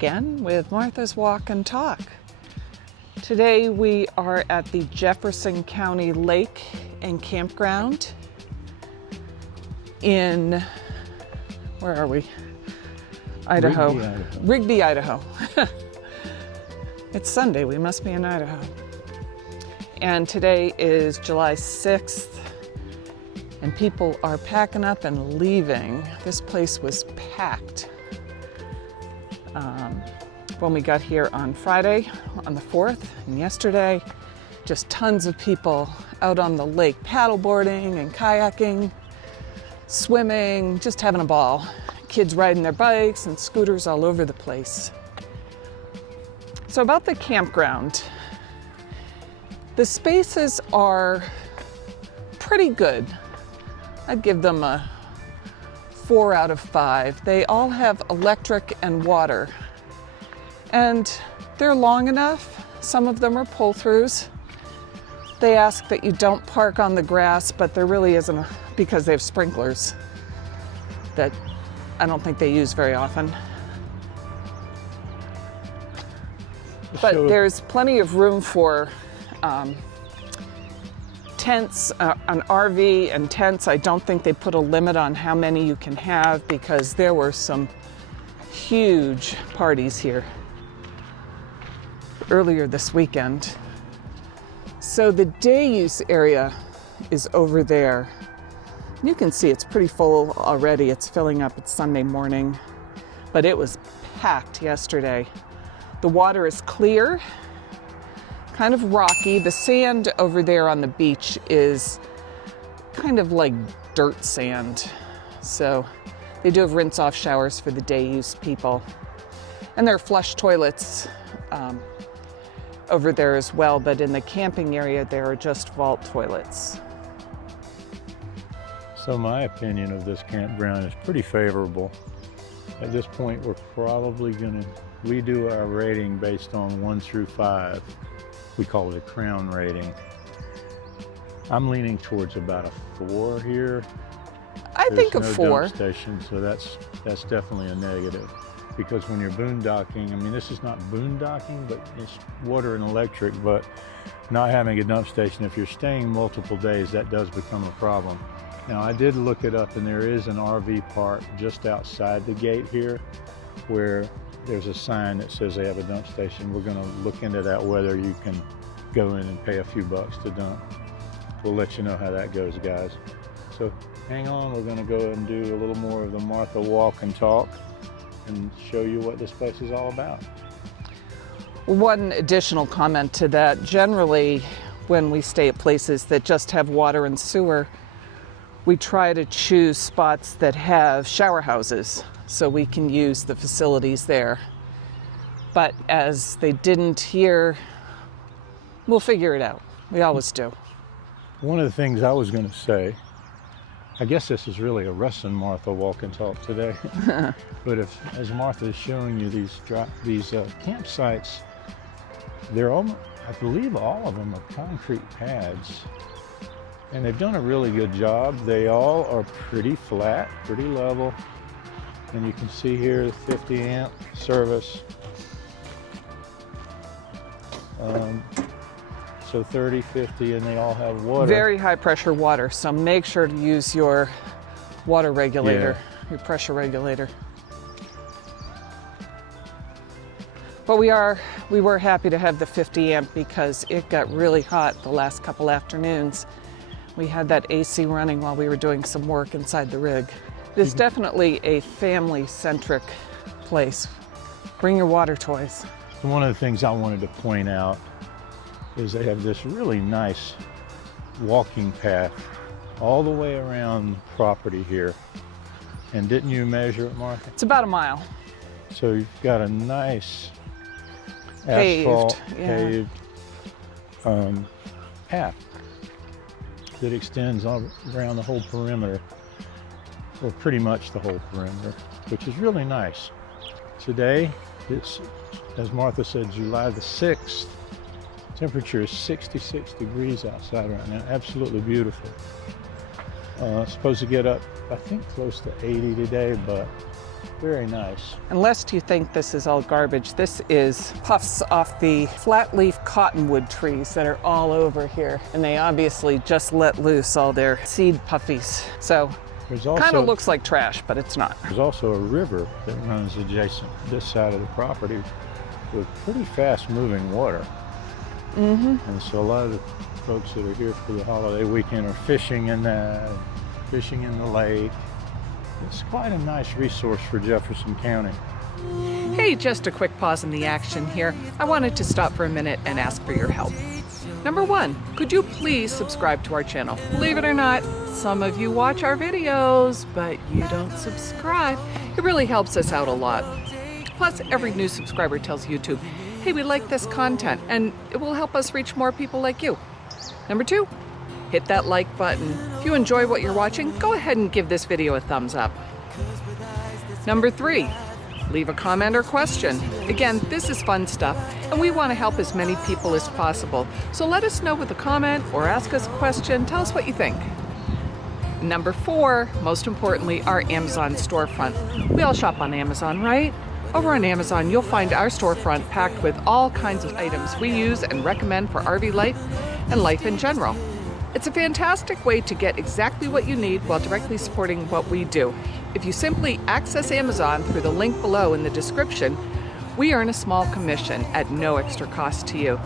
again with Martha's Walk and Talk. Today we are at the Jefferson County Lake and Campground in, where are we? Idaho. Rigby, Idaho. It's Sunday, we must be in Idaho. And today is July 6th, and people are packing up and leaving. This place was packed when we got here on Friday, on the 4th, and yesterday, just tons of people out on the lake paddleboarding and kayaking, swimming, just having a ball. Kids riding their bikes and scooters all over the place. So about the campground, the spaces are pretty good. I'd give them a 4 out of 5. They all have electric and water. And they're long enough. Some of them are pull-throughs. They ask that you don't park on the grass, but there really isn't, because they have sprinklers that I don't think they use very often. But there's plenty of room for tents, an RV and tents. I don't think they put a limit on how many you can have because there were some huge parties here earlier this weekend. So the day use area is over there. You can see it's pretty full already. It's filling up. It's Sunday morning, but it was packed yesterday. The water is clear, kind of rocky. The sand over there on the beach is kind of like dirt sand. So they do have rinse-off showers for the day use people. And there are flush toilets over there as well, but in the camping area, there are just vault toilets. So my opinion of this campground is pretty favorable. At this point, we're probably we do our rating based on 1 through 5. We call it a crown rating. I'm leaning towards about a 4 here. I think a 4. Dump station, so that's definitely a negative. Because when you're boondocking, I mean, this is not boondocking, but it's water and electric, but not having a dump station, if you're staying multiple days, that does become a problem. Now, I did look it up, and there is an RV park just outside the gate here where there's a sign that says they have a dump station. We're going to look into that, whether you can go in and pay a few bucks to dump. We'll let you know how that goes, guys. So hang on, we're going to go and do a little more of the Martha Walk and Talk and show you what this place is all about. One additional comment to that, generally when we stay at places that just have water and sewer, we try to choose spots that have shower houses so we can use the facilities there. But as they didn't here, we'll figure it out. We always do. One of the things I was going to say, I guess this is really a Russ and Martha Walk and Talk today. But as Martha is showing you these campsites, they're all, I believe all of them are concrete pads. And they've done a really good job. They all are pretty flat, pretty level. And you can see here the 50 amp service. So 30, 50, and they all have water. Very high pressure water, so make sure to use your water regulator, your pressure regulator. But we were happy to have the 50 amp because it got really hot the last couple afternoons. We had that AC running while we were doing some work inside the rig. It's definitely a family-centric place. Bring your water toys. One of the things I wanted to point out is they have this really nice walking path all the way around the property here. And didn't you measure it, Martha? It's about a mile. So you've got a nice paved path that extends all around the whole perimeter, or pretty much the whole perimeter, which is really nice. Today, it's, as Martha said, July the 6th. Temperature is 66 degrees outside right now. Absolutely beautiful. Supposed to get up, I think, close to 80 today, but Very nice. And lest you think this is all garbage, this is puffs off the flat leaf cottonwood trees that are all over here. And they obviously just let loose all their seed puffies. So kind of looks like trash, but it's not. There's also a river that runs adjacent this side of the property with pretty fast moving water. And so a lot of the folks that are here for the holiday weekend are fishing in that, fishing in the lake. It's quite a nice resource for Jefferson County. Hey, just a quick pause in the action here. I wanted to stop for a minute and ask for your help. Number one, could you please subscribe to our channel? Believe it or not, some of you watch our videos, but you don't subscribe. It really helps us out a lot. Plus, every new subscriber tells YouTube, hey, we like this content, and it will help us reach more people like you. Number two, hit that like button. If you enjoy what you're watching, go ahead and give this video a thumbs up. Number three, leave a comment or question. Again, this is fun stuff, and we want to help as many people as possible. So let us know with a comment or ask us a question. Tell us what you think. Number four, most importantly, our Amazon storefront. We all shop on Amazon, right? Over on Amazon, you'll find our storefront packed with all kinds of items we use and recommend for RV life and life in general. It's a fantastic way to get exactly what you need while directly supporting what we do. If you simply access Amazon through the link below in the description, we earn a small commission at no extra cost to you.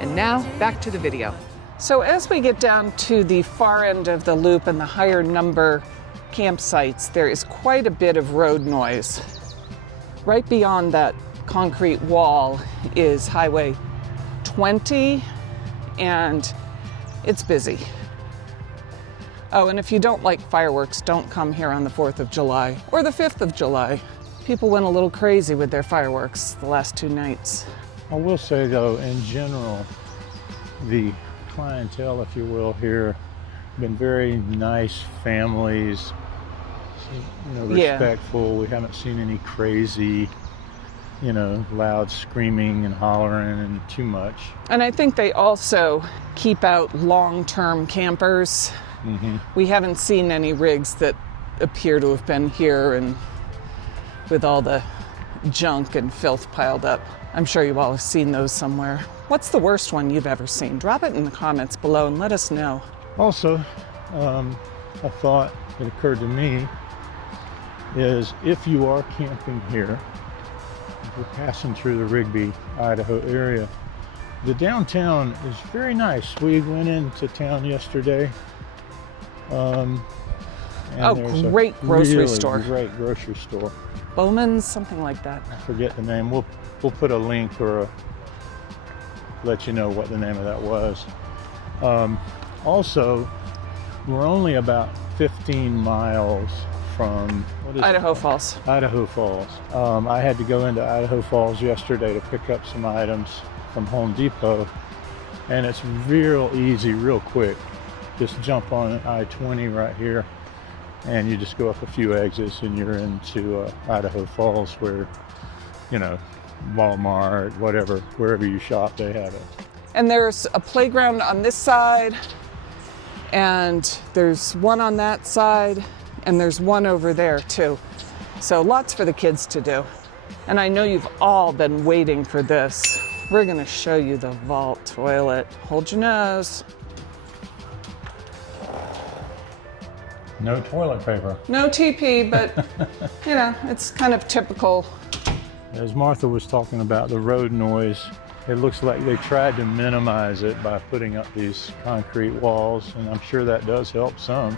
And now, back to the video. So as we get down to the far end of the loop and the higher number campsites, there is quite a bit of road noise. Right beyond that concrete wall is Highway 20, and it's busy. Oh, and if you don't like fireworks, don't come here on the 4th of July or the 5th of July. People went a little crazy with their fireworks the last 2 nights. I will say though, in general, the clientele, if you will, here, been very nice families, respectful. We haven't seen any crazy, loud screaming and hollering and too much. And I think they also keep out long-term campers. We haven't seen any rigs that appear to have been here and with all the junk and filth piled up. I'm sure you all have seen those somewhere. What's the worst one you've ever seen? Drop it in the comments below and let us know. Also, a thought that occurred to me is if you are camping here, if you're passing through the Rigby, Idaho area, the downtown is very nice. We went into town yesterday. Great grocery store. Great grocery store. Bowman's, something like that. I forget the name. We'll put a link or let you know what the name of that was. Also, we're only about 15 miles from Idaho Falls. Idaho Falls. I had to go into Idaho Falls yesterday to pick up some items from Home Depot, and it's real easy, real quick. Just jump on I-20 right here, and you just go up a few exits and you're into Idaho Falls, where, Walmart, whatever, wherever you shop, they have it. And there's a playground on this side, and there's one on that side, and there's one over there too. So lots for the kids to do. And I know you've all been waiting for this. We're gonna show you the vault toilet. Hold your nose. No toilet paper. No TP, but it's kind of typical. As Martha was talking about the road noise, it looks like they tried to minimize it by putting up these concrete walls, and I'm sure that does help some.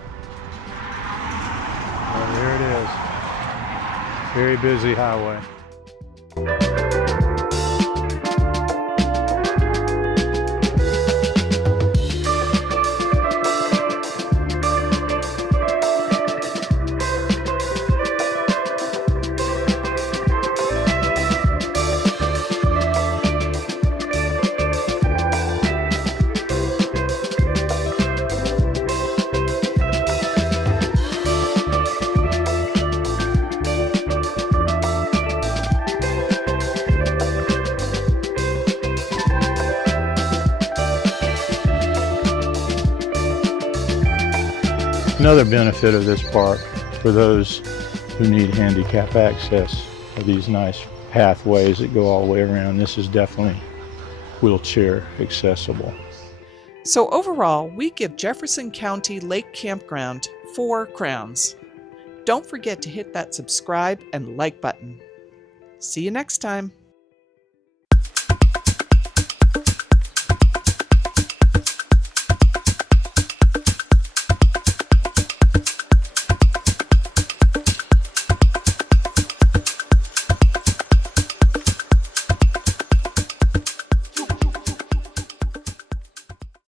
Well, there it is. Very busy highway. Another benefit of this park for those who need handicap access are these nice pathways that go all the way around. This is definitely wheelchair accessible. So overall, we give Jefferson County Lake Campground 4 crowns. Don't forget to hit that subscribe and like button. See you next time.